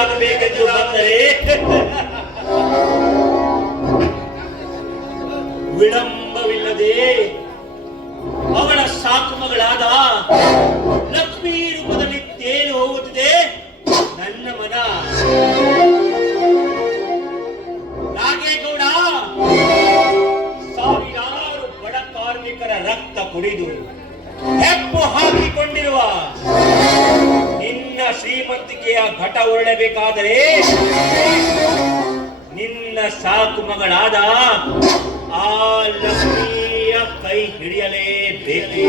ಆಗಬೇಕೆಂದು ಬಂದರೆ ವಿಳಂಬವಿಲ್ಲದೆ ಅವಳ ಸಾಕು ಮಗಳಾದ ಲಕ್ಷ್ಮೀ ರೂಪದಲ್ಲಿ ತೇಲು ಹೋಗುತ್ತಿದೆ? ನನ್ನ ಮನ ನಾಗೇಗೌಡ ಸಾವಿರಾರು ಬಡ ಕಾರ್ಮಿಕರ ರಕ್ತ ಕುಡಿದು ಹೆಪ್ಪು ಹಾಕಿಕೊಂಡಿರುವ ಘಟ ಹೊರಡಬೇಕಾದರೆ ನಿನ್ನ ಸಾಕು ಮಗಳಾದ ಆ ಲಕ್ಷ್ಮಿಯ ಕೈ ಹಿಡಿಯಲೇಬೇಕು?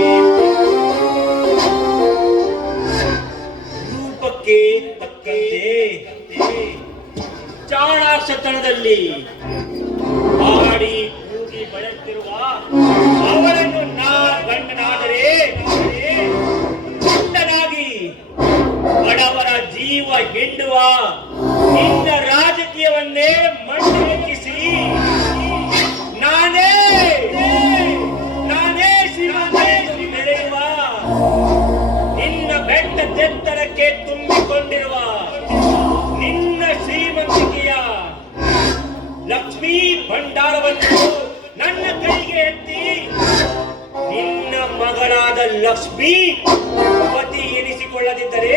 ರೂಪಕ್ಕೆ ತಕ್ಕಂತೆ ಚಾಣಾಕ್ಷತನದಲ್ಲಿ ಆಡಿ ಹಿಂಡುವ ನಿನ್ನ ರಾಜಕೀಯವನ್ನೇ ಮಣ್ಣೆಕ್ಕಿಸಿ ನಾನೇ ನಾನೇ ಶಿವ ನಿನ್ನ ಬೆಟ್ಟ ತೆತ್ತರಕ್ಕೆ ತುಂಬಿಕೊಂಡಿರುವ ನಿನ್ನ ಶ್ರೀಮಂತಿಕೆಯ ಲಕ್ಷ್ಮೀ ಭಂಡಾರವನ್ನು ನನ್ನ ಕೈಗೆ ಎತ್ತಿ, ನಿನ್ನ ಮಗಳಾದ ಲಕ್ಷ್ಮೀ ಪತಿ ಎನಿಸಿಕೊಳ್ಳದಿದ್ದರೆ